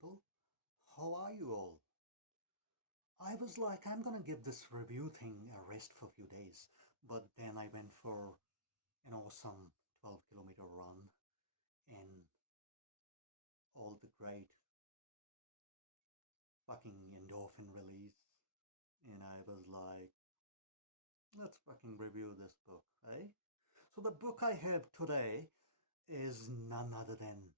people. How are you all? I was like, I'm gonna give this review thing a rest for a few days, but then I went for an awesome 12-kilometer run and all the great fucking endorphin release, and I was like, let's fucking review this book, eh? So the book I have today is none other than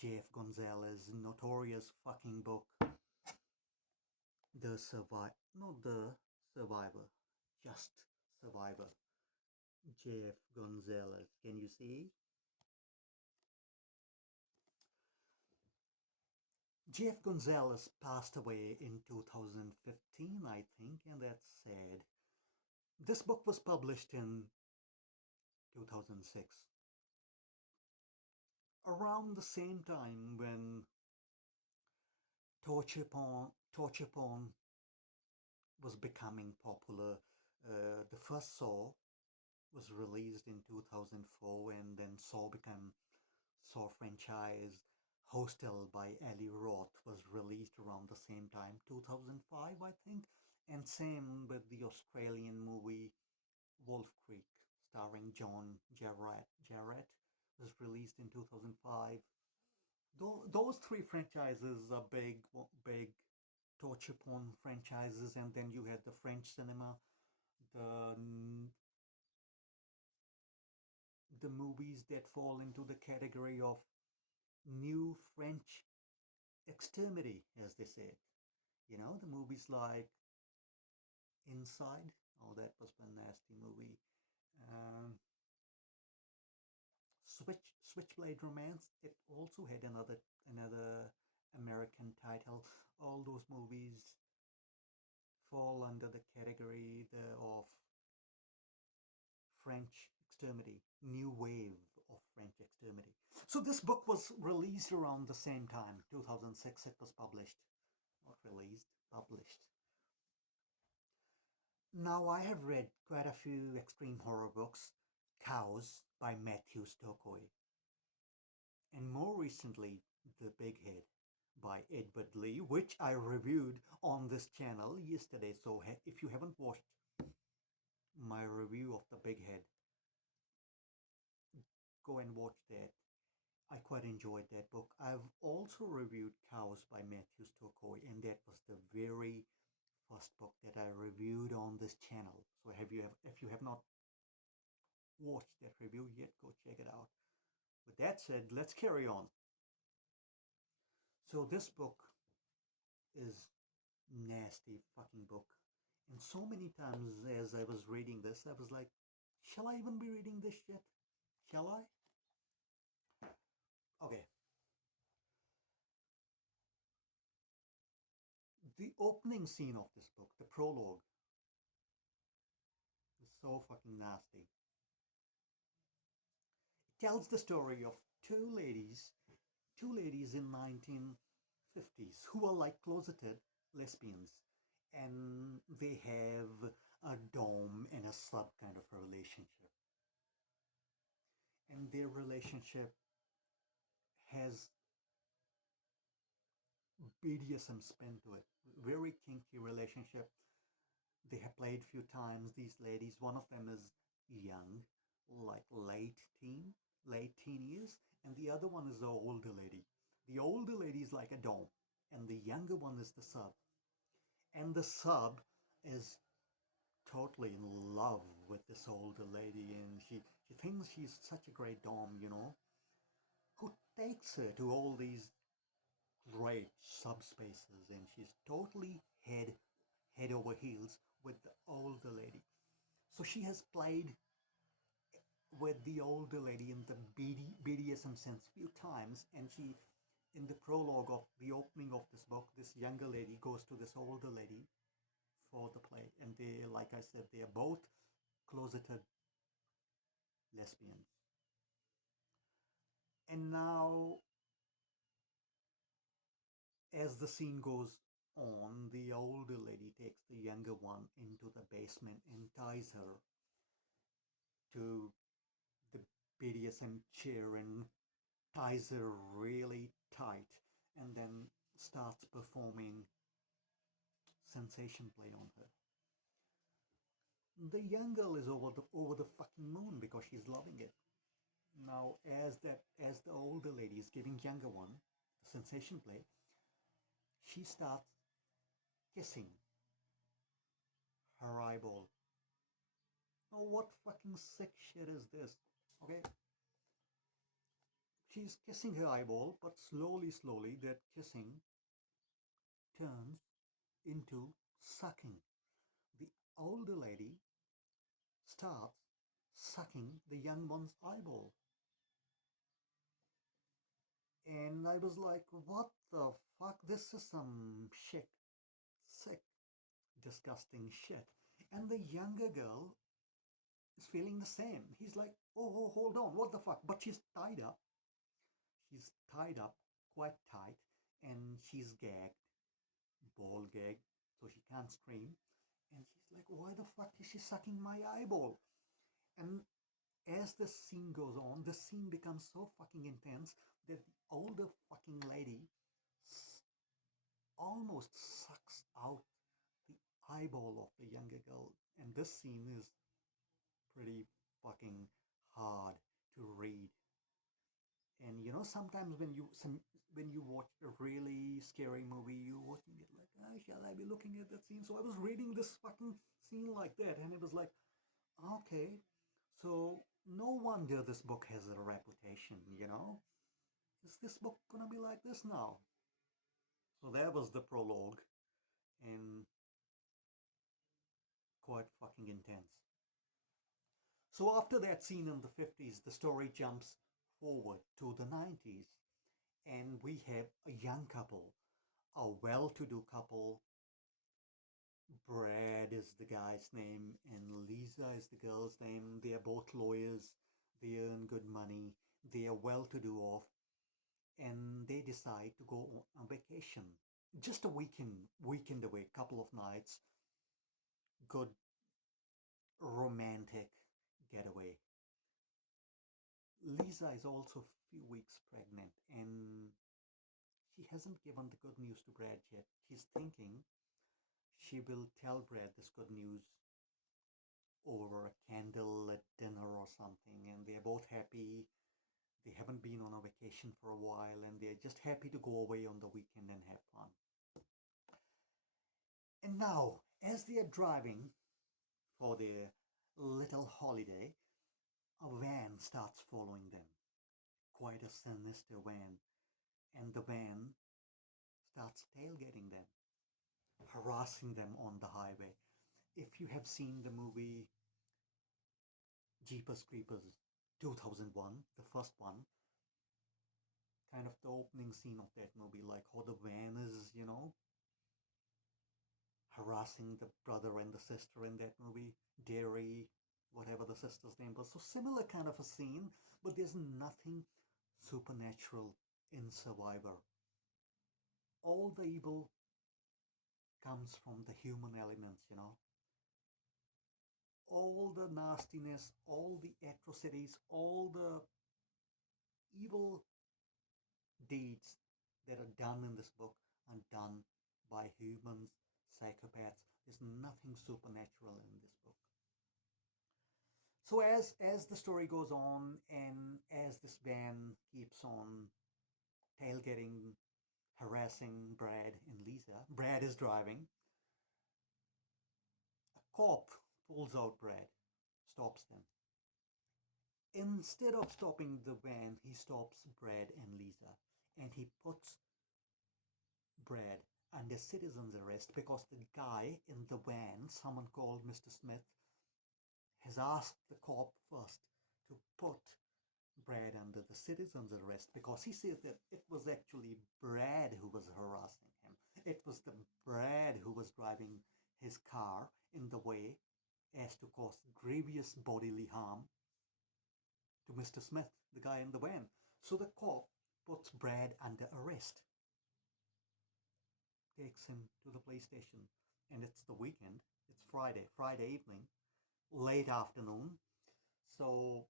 J.F. Gonzalez' notorious fucking book, not the Survivor, just Survivor. J.F. Gonzalez. Can you see? J.F. Gonzalez passed away in 2015, I think, and that's sad. This book was published in 2006, around the same time when torture porn was becoming popular. The first Saw was released in 2004, and then Saw franchise. Hostel by Ali Roth was released around the same time, 2005, I think. And same with the Australian movie Wolf Creek, starring John Jarrett, was released in 2005. Those three franchises are big torture porn franchises. And then you had the French cinema, the the movies that fall into the category of new French extremity, as they say. The movies like Inside. Oh, that was a nasty movie. Um, Switchblade Romance. It also had another American title. All those movies fall under the category of French extremity, new wave of French extremity. So this book was released around the same time, 2006. It was published, not released, published. Now, I have read quite a few extreme horror books, Cows by Matthew Stokely, and more recently, The Big Head by Edward Lee, which I reviewed on this channel yesterday. So if you haven't watched my review of The Big Head, go and watch that. I quite enjoyed that book. I've also reviewed Cows by Matthew Stokely, and that was the very first book that I reviewed on this channel. So if you have not watched that review yet, go check it out. With that said, let's carry on. So this book is nasty fucking book. And so many times as I was reading this, I was like, shall I even be reading this shit? Shall I? Okay. The opening scene of this book, the prologue, is so fucking nasty. It tells the story of two ladies in 1950s who are like closeted lesbians, and they have a dom and a sub kind of a relationship, and their relationship has BDSM spin to it. Very kinky relationship. They have played few times, these ladies. One of them is young, like late teen years, and the other one is the older lady. The older lady is like a dom, and the younger one is the sub. And the sub is totally in love with this older lady, and she thinks she's such a great dom, who takes her to all these great subspaces, and she's totally head over heels with the older lady. So she has played with the older lady in the BDSM sense few times, and in the prologue of the opening of this book, this younger lady goes to this older lady for the play, and they, like I said, they are both closeted lesbians. And now, as the scene goes on, the older lady takes the younger one into the basement and ties her to the BDSM chair and ties her really tight. and then starts performing sensation play on her. The young girl is over the fucking moon because she's loving it. Now, as the older lady is giving younger one the sensation play, she starts kissing her eyeball. Now, what fucking sick shit is this? Okay, she's kissing her eyeball, but slowly, that kissing turns into sucking. The older lady starts sucking the young one's eyeball. And I was like, what the fuck? This is some shit. Sick, disgusting shit. And the younger girl is feeling the same. He's like, oh, hold on, what the fuck? But she's tied up. She's tied up quite tight, and she's gagged, ball gagged, so she can't scream. And she's like, why the fuck is she sucking my eyeball? And as the scene goes on, the scene becomes so fucking intense that the older fucking lady almost sucks out the eyeball of the younger girl. And this scene is pretty fucking hard to read. And sometimes when you watch a really scary movie, you're watching it like, oh, shall I be looking at that scene? So I was reading this fucking scene like that, and it was like, okay, so no wonder this book has a reputation. Is this book gonna be like this now? So that was the prologue, and quite fucking intense. So after that scene in the 50s, the story jumps forward to the 90s, and we have a young couple, a well-to-do couple. Brad is the guy's name, and Lisa is the girl's name. They are both lawyers. They earn good money. They are well-to-do off, and they decide to go on vacation. Just a weekend away, couple of nights. Good romantic getaway. Lisa is also a few weeks pregnant, and she hasn't given the good news to Brad yet. She's thinking she will tell Brad this good news over a candle at dinner or something, and they're both happy. They haven't been on a vacation for a while, and they're just happy to go away on the weekend and have fun. And now, as they are driving for their little holiday, a van starts following them. Quite a sinister van. And the van starts tailgating them, harassing them on the highway. If you have seen the movie Jeepers Creepers 2001, the first one, kind of the opening scene of that movie, like how the van is, harassing the brother and the sister in that movie, Derry, whatever the sister's name was. So similar kind of a scene, but there's nothing supernatural in Survivor. All the evil comes from the human elements. All the nastiness, all the atrocities, all the evil deeds that are done in this book are done by humans, psychopaths. There's nothing supernatural in this book. So as the story goes on, and as this van keeps on tailgating, harassing Brad and Lisa, Brad is driving. A cop pulls out Brad, stops them. Instead of stopping the van, he stops Brad and Lisa, and he puts Brad under citizen's arrest because the guy in the van, someone called Mr. Smith, has asked the cop first to put Brad under the citizen's arrest because he says that it was actually Brad who was harassing him. It was the Brad who was driving his car in the way as to cause grievous bodily harm to Mr. Smith, the guy in the van. So the cop puts Brad under arrest, takes him to the police station, and it's the weekend. It's Friday evening, late afternoon. So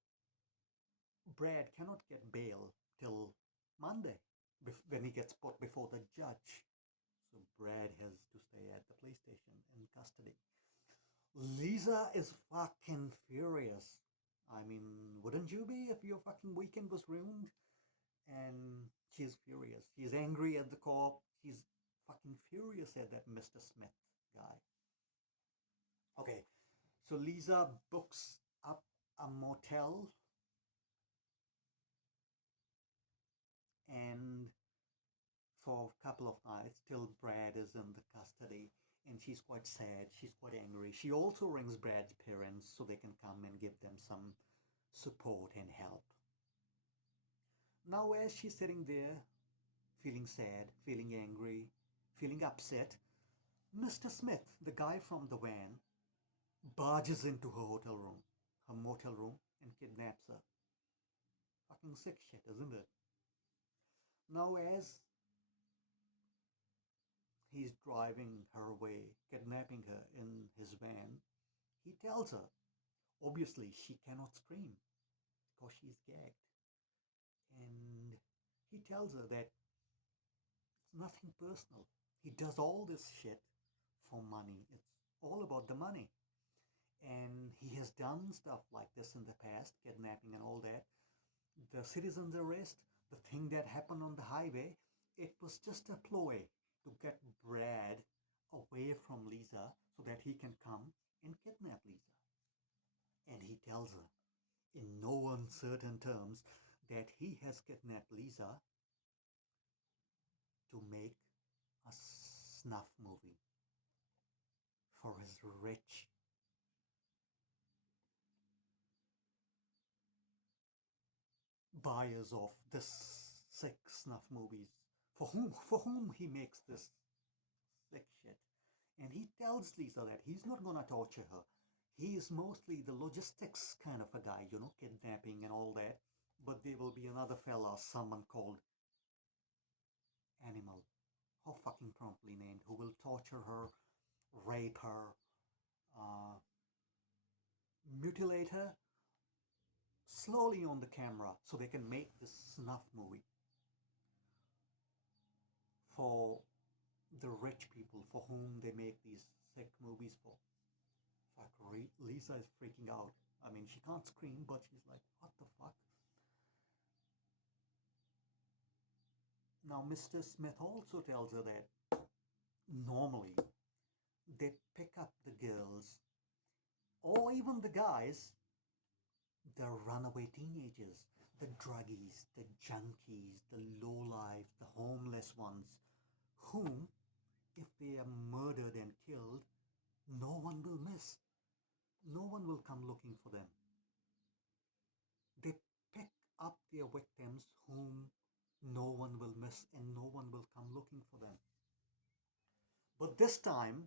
Brad cannot get bail till Monday. when he gets put before the judge. So Brad has to stay at the police station in custody. Lisa is fucking furious. I mean, wouldn't you be if your fucking weekend was ruined? And she's furious. She's angry at the cop. She's fucking furious at that Mr. Smith guy. Okay, so Lisa books up a motel and for a couple of nights till Brad is in the custody, and she's quite sad, she's quite angry. She also rings Brad's parents so they can come and give them some support and help. Now, as she's sitting there, feeling sad, feeling angry, feeling upset, Mr. Smith, the guy from the van, barges into her hotel room, her motel room, and kidnaps her. Fucking sick shit, isn't it? Now, as he's driving her away, kidnapping her in his van, he tells her, obviously, she cannot scream because she's gagged. And he tells her that it's nothing personal. He does all this shit for money. It's all about the money. And he has done stuff like this in the past, kidnapping and all that. The citizen's arrest, the thing that happened on the highway, it was just a ploy to get Brad away from Lisa so that he can come and kidnap Lisa. And he tells her in no uncertain terms that he has kidnapped Lisa to make a snuff movie for his rich buyers of this sick snuff movies, for whom he makes this sick shit. And he tells Lisa that he's not gonna torture her. He is mostly the logistics kind of a guy, kidnapping and all that. But there will be another fella, someone called Animal, how fucking promptly named, who will torture her, rape her, uh, mutilate her slowly on the camera so they can make this snuff movie for the rich people for whom they make these sick movies for. Fuck, Lisa is freaking out. I mean, she can't scream, but she's like, what the fuck? Now, Mr. Smith also tells her that normally they pick up the girls or even the guys, the runaway teenagers, the druggies, the junkies, the lowlife, the homeless ones, whom, if they are murdered and killed, no one will miss. No one will come looking for them. They pick up their victims whom no one will miss and no one will come looking for them. But this time,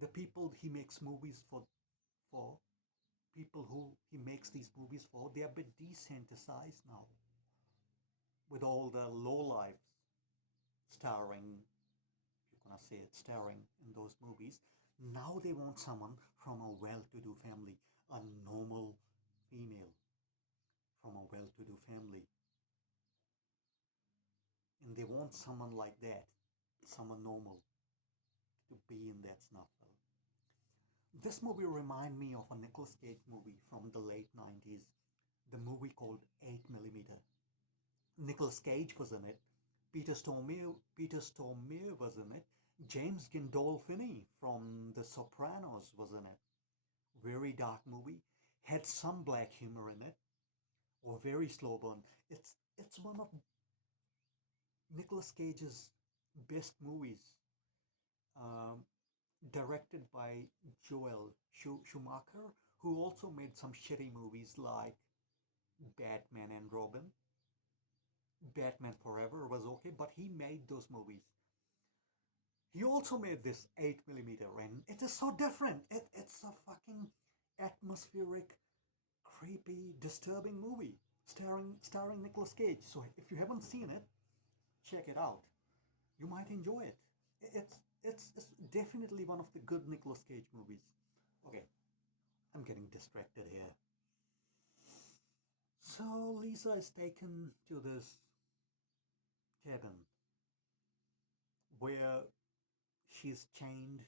the people he makes movies for people who he makes these movies for, they are a bit desensitized now. With all the lowlifes starring, if you're gonna say it, starring in those movies, now they want someone from a well-to-do family, a normal female from a well-to-do family. And they want someone like that, someone normal, to be in that snuff film. This movie reminded me of a Nicolas Cage movie from the late 90s, the movie called 8mm. Nicolas Cage was in it, Peter Stormare was in it, James Gandolfini from The Sopranos was in it. Very dark movie, had some black humor in it, or very slow burn. It's one of Nicolas Cage's best movies. Um, Directed by Joel Schumacher, who also made some shitty movies like Batman and Robin. Batman Forever was okay, but he made those movies. He also made this 8mm, and it is so different. It's a fucking atmospheric, creepy, disturbing movie starring Nicolas Cage. So if you haven't seen it, check it out. You might enjoy it. It's definitely one of the good Nicolas Cage movies. Okay, I'm getting distracted here. So Lisa is taken to this cabin where she's chained,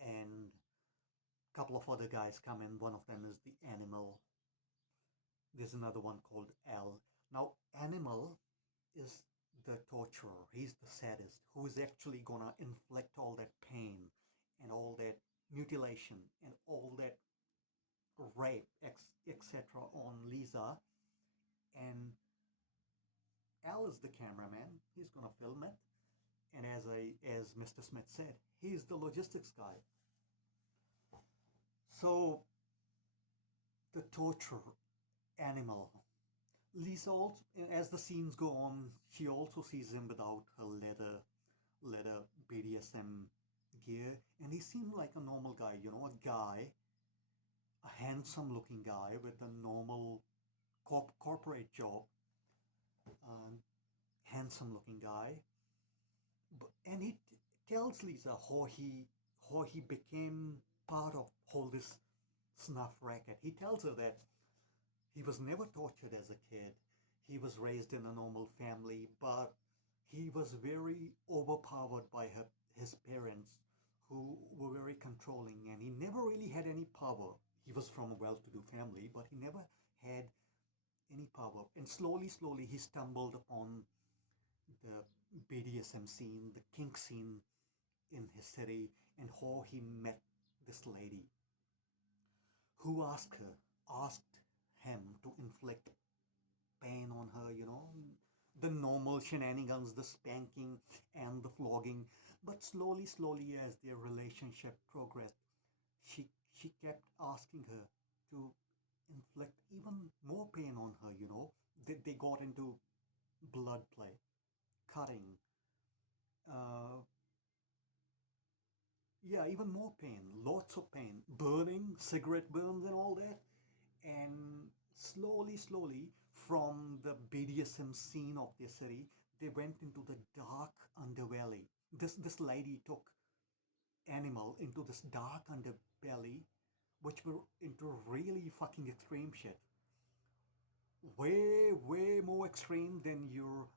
and a couple of other guys come in. One of them is the Animal. There's another one called L. Now, Animal is the torturer. He's the sadist who is actually gonna inflict all that pain and all that mutilation and all that rape, etc., on Lisa. And Al is the cameraman. He's gonna film it. And as Mr. Smith said, he's the logistics guy. So the torture Animal. Lisa also, as the scenes go on, she also sees him without her leather BDSM gear, and he seemed like a normal guy, a handsome looking guy with a normal corporate job, um, handsome looking guy. And he tells Lisa how he became part of all this snuff racket. He tells her that he was never tortured as a kid. He was raised in a normal family, but he was very overpowered by his parents, who were very controlling, and he never really had any power. He was from a well-to-do family, but he never had any power. And slowly, slowly, he stumbled upon the BDSM scene, the kink scene in his city, and how he met this lady who asked him to inflict pain on her, the normal shenanigans, the spanking and the flogging. But slowly, slowly, as their relationship progressed, she kept asking her to inflict even more pain on her, They got into blood play, cutting, uh, yeah, even more pain, lots of pain, burning, cigarette burns, and all that. And slowly, slowly, from the BDSM scene of the city, they went into the dark underbelly. This lady took Animal into this dark underbelly, which were into really fucking extreme shit. Way, way more extreme than your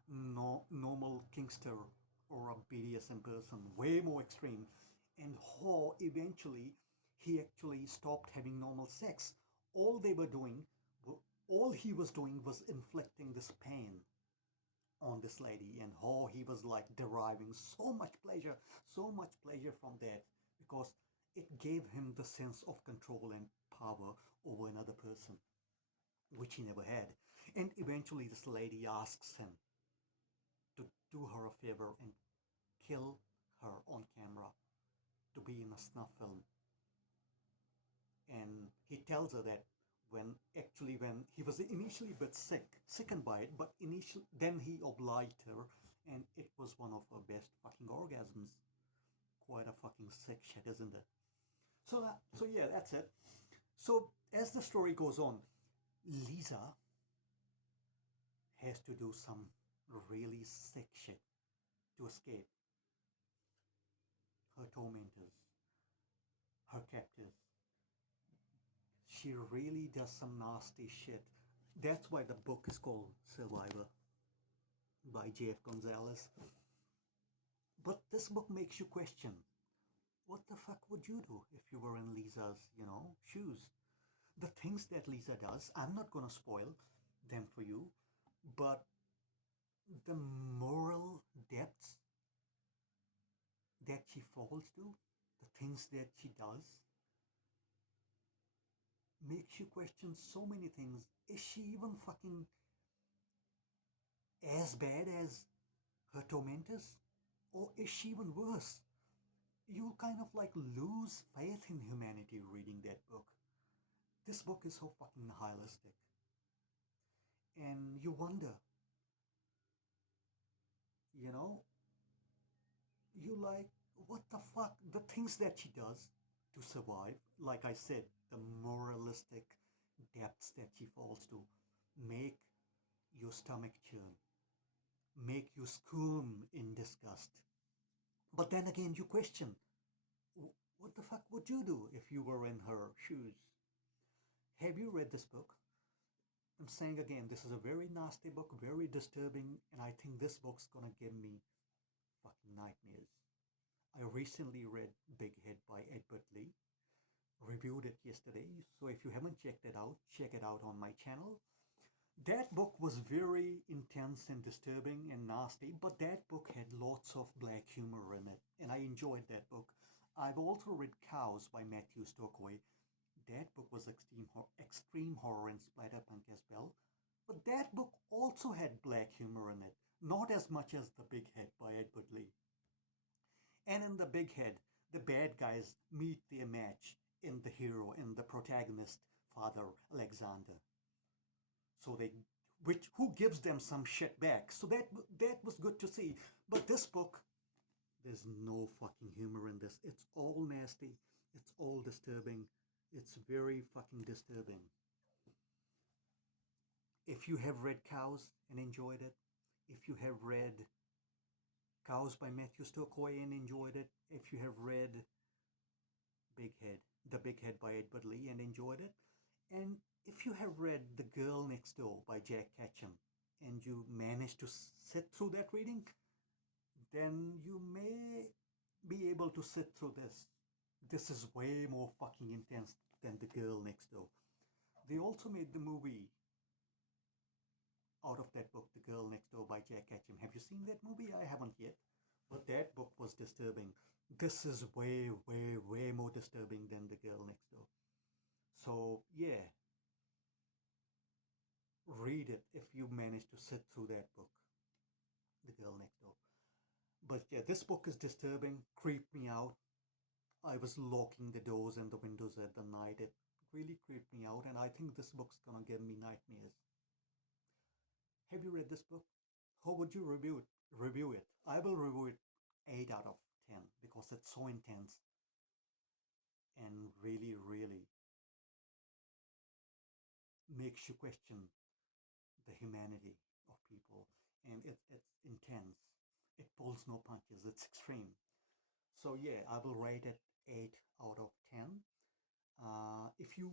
normal Kingster or a BDSM person. Way more extreme. And how eventually he actually stopped having normal sex. All they were doing, all he was doing was inflicting this pain on this lady, and how he was like deriving so much pleasure from that, because it gave him the sense of control and power over another person, which he never had. And eventually, this lady asks him to do her a favor and kill her on camera, to be in a snuff film. And he tells her that when he was initially a bit sickened by it, but then he obliged her, and it was one of her best fucking orgasms. Quite a fucking sick shit, isn't it? So yeah, that's it. So as the story goes on, Lisa has to do some really sick shit to escape her tormentors, her captors. She really does some nasty shit. That's why the book is called Survivor by J.F. Gonzalez. But this book makes you question, what the fuck would you do if you were in Lisa's, shoes? The things that Lisa does, I'm not going to spoil them for you, but the moral depths that she falls to, the things that she does, makes you question so many things. Is she even fucking as bad as her tormentors? Or is she even worse? You'll kind of like lose faith in humanity reading that book. This book is so fucking nihilistic. And you wonder, you know, you like, what the fuck? The things that she does to survive, like I said, the moralistic depths that she falls to, make your stomach churn, make you squirm in disgust. But then again, you question, what the fuck would you do if you were in her shoes? Have you read this book? I'm saying again, this is a very nasty book, very disturbing, and I think this book's gonna give me fucking nightmares. I recently read Big Head by Edward Lee, reviewed it yesterday, so if you haven't checked it out, check it out on my channel. That book was very intense and disturbing and nasty, but that book had lots of black humor in it, and I enjoyed that book. I've also read Cows by Matthew Stokely. That book was extreme horror and splatterpunk as well. But that book also had black humor in it, not as much as The Big Head by Edward Lee. And in The Big Head, the bad guys meet their match in the hero, in the protagonist, Father Alexander. So they, which who gives them some shit back. So that was good to see. But this book, there's no fucking humor in this. It's all nasty. It's all disturbing. It's very fucking disturbing. If you have read Cows and enjoyed it, if you have read Cows by Matthew Stokely and enjoyed it, if you have read Big Head, The Big Head by Edward Lee and enjoyed it, and if you have read The Girl Next Door by Jack Ketchum and you managed to sit through that reading, then you may be able to sit through this. This is way more fucking intense than The Girl Next Door. They also made the movie out of that book, The Girl Next Door by Jack Ketchum. Have you seen that movie? I haven't yet. But that book was disturbing. This is way, way, way more disturbing than The Girl Next Door. So, yeah, read it if you manage to sit through that book, The Girl Next Door. But yeah, this book is disturbing, creeped me out. I was locking the doors and the windows at the night. It really creeped me out, and I think this book's gonna give me nightmares. Have you read this book? How would you review it? Review it. I will review it 8 out of 10 because it's so intense and really, really makes you question the humanity of people. And it's intense. It pulls no punches. It's extreme. So yeah, I will rate it 8 out of 10. If you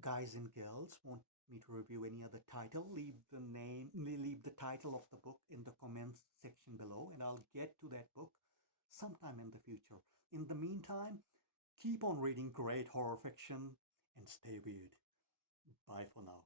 guys and girls want me to review any other title, leave the title of the book in the comments section below, and I'll get to that book sometime in the future. In the meantime, keep on reading great horror fiction and stay weird. Bye for now.